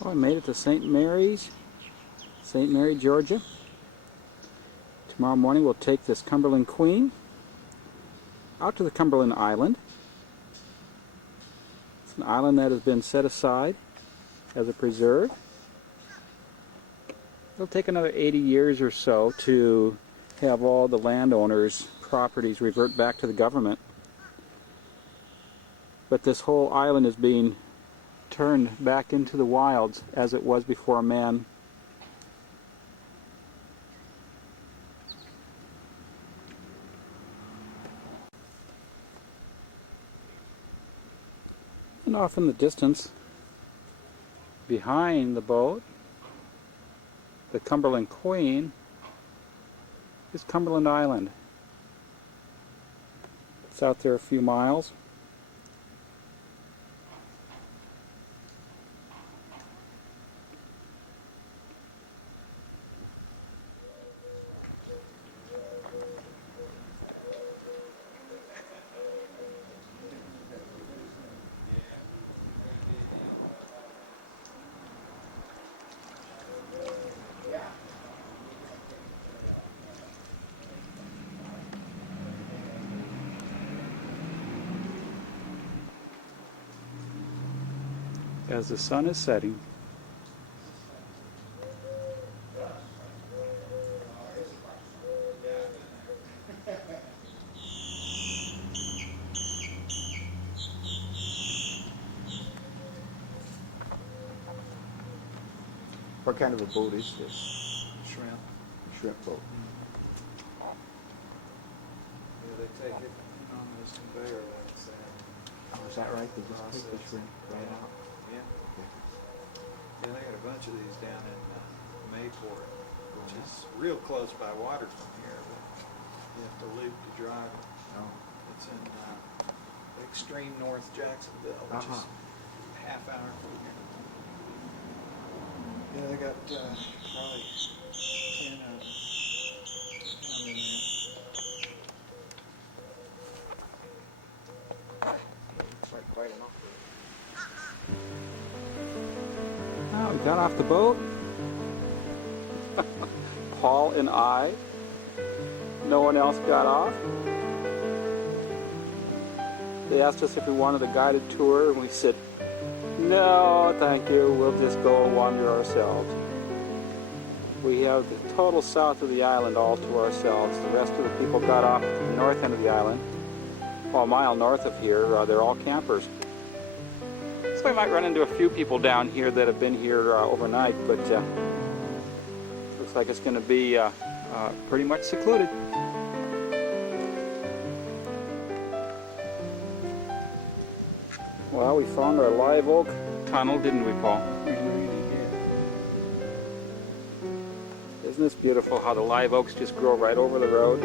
Well, I made it to St. Mary, Georgia. Tomorrow morning we'll take this Cumberland Queen out to the Cumberland Island. It's an island that has been set aside as a preserve. It'll take another 80 years or so to have all the landowners' properties revert back to the government. But this whole island is being turned back into the wilds as it was before man. And off in the distance, behind the boat, the Cumberland Queen, is Cumberland Island. It's out there a few miles. As the sun is setting, What kind of a boat is this? Shrimp. Shrimp boat. Yeah, they take it on this conveyor like that. Oh, is that right? They just take the shrimp right out? Yeah. Yeah, they got a bunch of these down in Mayport, which is real close by water from here, but you have to loop to drive it. Oh. It's in extreme North Jacksonville, which is a half hour from here. Yeah, they got probably 10 of them down in there. Looks like quite enough. we got off the boat. Paul and I. No one else got off. They asked us if we wanted a guided tour, and we said, no, thank you. We'll just go wander ourselves. We have the total south of the island all to ourselves. The rest of the people got off at the north end of the island. Well, a mile north of here, they're all campers. So we might run into a few people down here that have been here overnight, but looks like it's going to be pretty much secluded. Well, we found our live oak tunnel, didn't we, Paul? We really did. Isn't this beautiful how the live oaks just grow right over the road?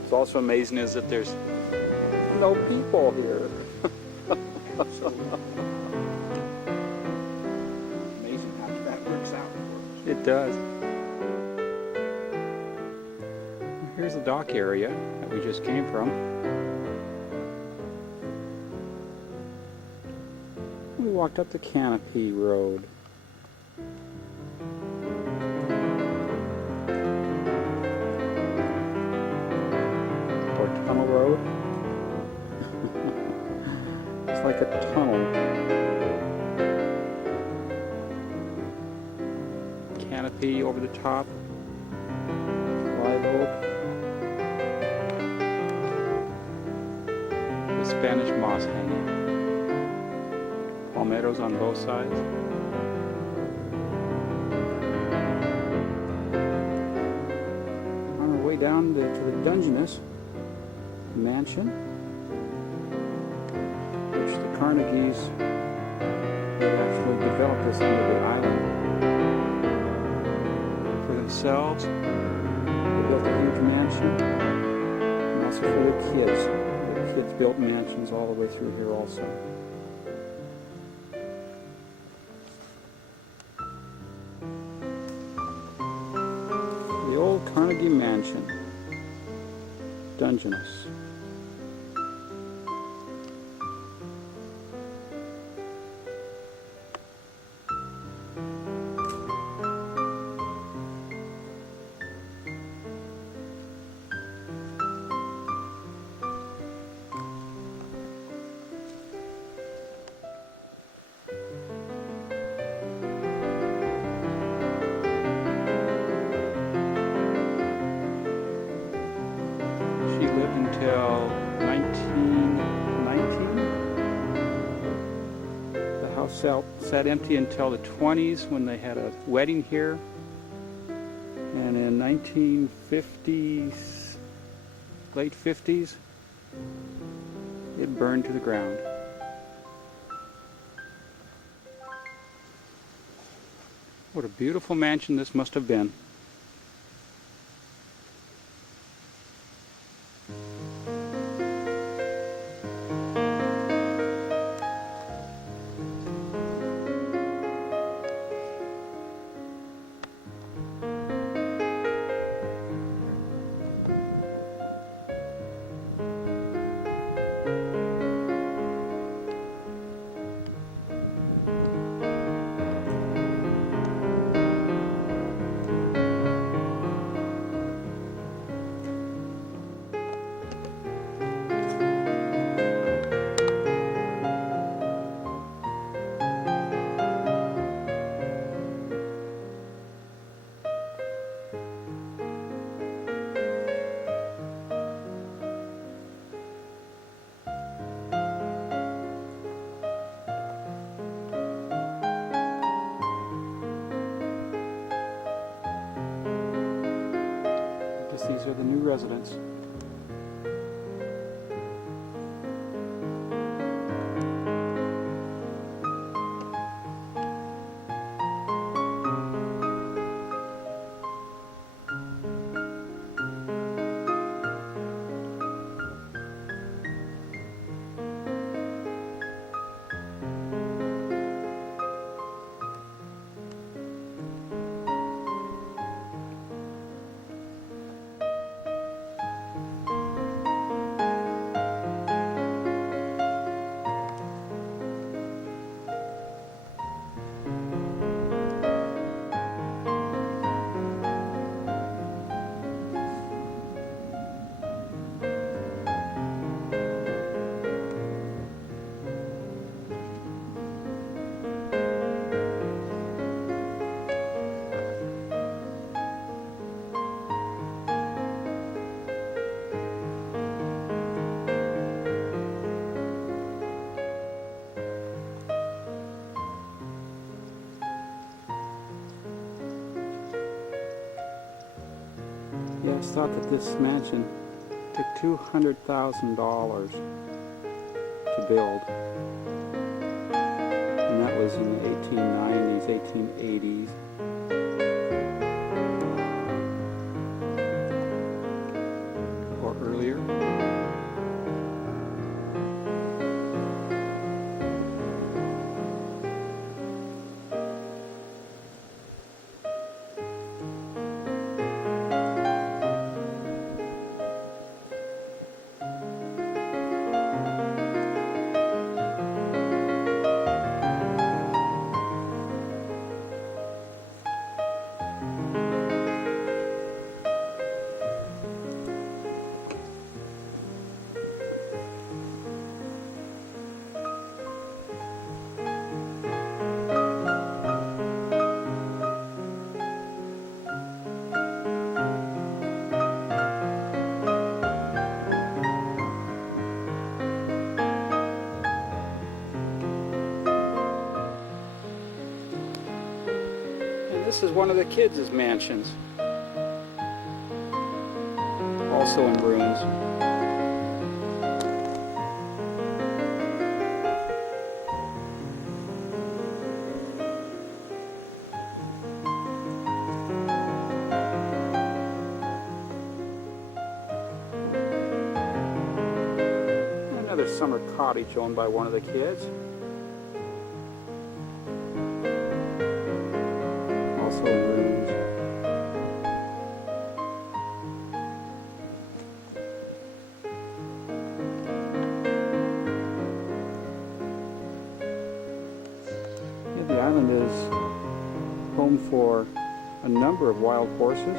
What's also amazing is that there's no people here. Amazing how that works out. It does. Here's the dock area that we just came from. We walked up the Canopy Road. Or Tunnel Road. It's like a tunnel. Canopy over the top. Live oak. Spanish moss hanging. Palmettos on both sides. On our way down to the Dungeness mansion, which the Carnegies have actually developed this into the island for themselves. They built a huge mansion, and also for their kids. Kids built mansions all the way through here also. The old Carnegie Mansion, Dungeness. sat empty until the 20s when they had a wedding here. And in 1950s, late 50s, it burned to the ground. What a beautiful mansion this must have been. These are the new residents. Yeah, it's thought that this mansion took $200,000 to build. And that was in the 1890s, 1880s. Or earlier. This is one of the kids' mansions, also in ruins. Another summer cottage owned by one of the kids. Also in ruins. Yeah, the island is home for a number of wild horses.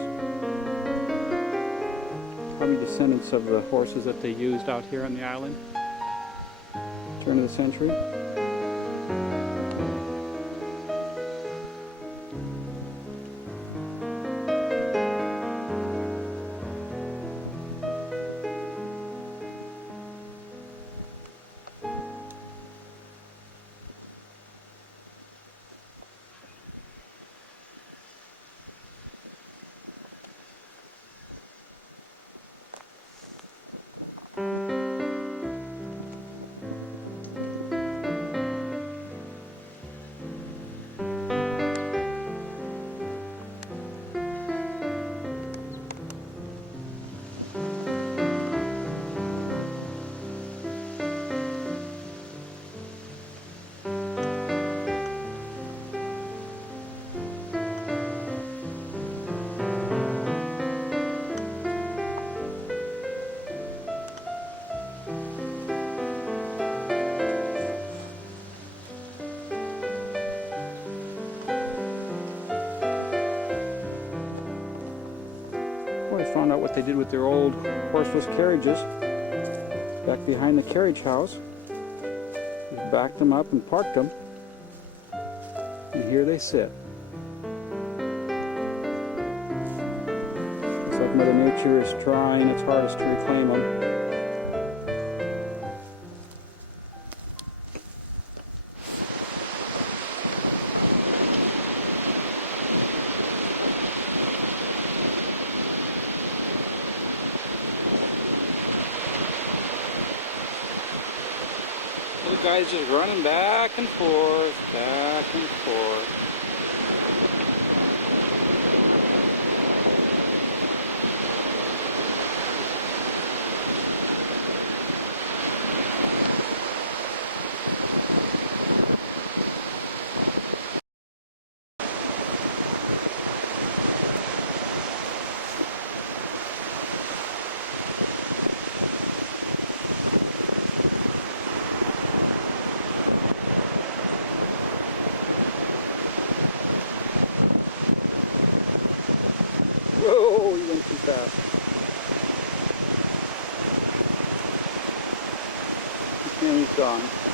Probably descendants of the horses that they used out here on the island. Turn of the century. found out what they did with their old horseless carriages back behind the carriage house. Just backed them up and parked them. And here they sit. Looks like Mother Nature is trying its hardest to reclaim them. The guy's just running back and forth, back and forth. Whoa, you went too fast. And he's gone.